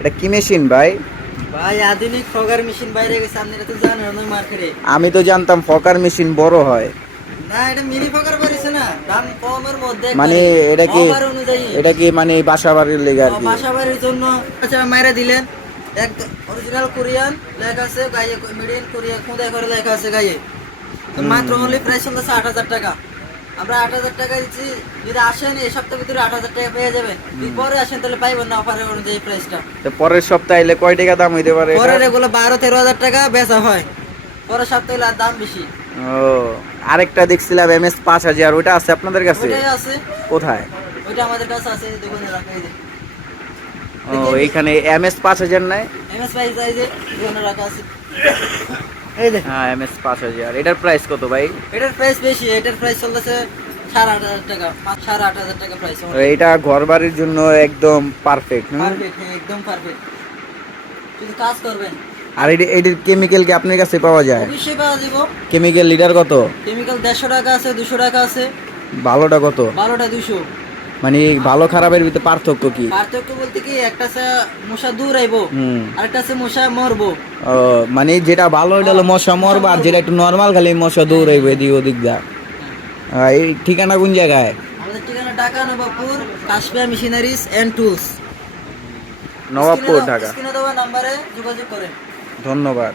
এটা কি মেশিন ভাই? ভাই আধুনিক ফগার মেশিন বাইরে গেছে, আপনারা তো জানেন ওই মার্কেটে। আমি তো জানতাম ফকার মেশিন বড় হয়। না, এটা মিনি ফগার বেরিয়েছে না, দাম কমের মধ্যে মানে একবারে এটা কি, অফার অনুযায়ী। এটা কি মানে বাসা বাড়ির লেগে আর কি? বাসা বাড়ির জন্য আচ্ছা মাইরা দিলেন, একদম অরিজিনাল কোরিয়ান লেখা আছে গায়ে, মেড ইন কোরিয়া খোদাই করে লেখা আছে গায়ে। তো মাত্র অনলি প্রাইস চলতেছে 8,000 টাকা। আমরা 8,000 টাকা দিচ্ছি, যদি আসেন এই সপ্তাহের ভিতরে 8,000 টাকা পেয়ে যাবেন। যদি পরে আসেন তাহলে পাইবেন না অফারের অনুযায়ী প্রাইসটা। তো পরের সপ্তাহে এলে কয় টাকা দাম হইতে পারে পরের এটা? এগুলো 12-13,000 টাকা বেচা হয়, পরের সপ্তাহে হলে আর দাম বেশি। ও, আরেকটা দেখছিলাম MS 5000, ওটা আছে আপনাদের কাছে? ওইটাই আছে, কোথায়? ওইটা আমাদের কাছে আছে, এই দোকানে রাখা এই যে। ও, এইখানে MS 5000 নাই? এমএস প্রাইস এই যে দোকানে রাখা আছে এই যে। হ্যাঁ, MS 5000, এটার প্রাইস কত ভাই? এটার প্রাইস বেশি, এটার প্রাইস চলতেছে 8,500 টাকা, 8,500 টাকা প্রাইস। এটা ঘর বাড়ির জন্য একদম পারফেক্ট। পারফেক্ট, হ্যাঁ একদম পারফেক্ট, শুধু কাজ করবেন। আর এটির কেমিক্যাল কি আপনার কাছে পাওয়া যায়? অবশ্যই পাওয়া যাব। কেমিক্যাল লিটার কত? কেমিক্যাল 150 টাকা আছে, 200 টাকা আছে। ভালোটা কত? ভালোটা 200। মানে ভালো খারাপের ভিতরে পার্থক্য কি? পার্থক্য বলতে কি, একটা আছে মশা দূর আইবো, আরেকটা আছে মশা মরবো। ও, মানে যেটা ভালো এটা হলো মশা মরবে, আর যেটা একটু নর্মাল খালি মশা দৌড়াইবে এদিক ওদিক যা। এই ঠিকানা কোন জায়গায়? আমাদের ঠিকানা Dhaka Nawabpur, Kashpia machineries and tools. Nawabpur, Dhaka. স্ক্রিনে দেওয়া নাম্বারে যোগাযোগ করেন। ধন্যবাদ।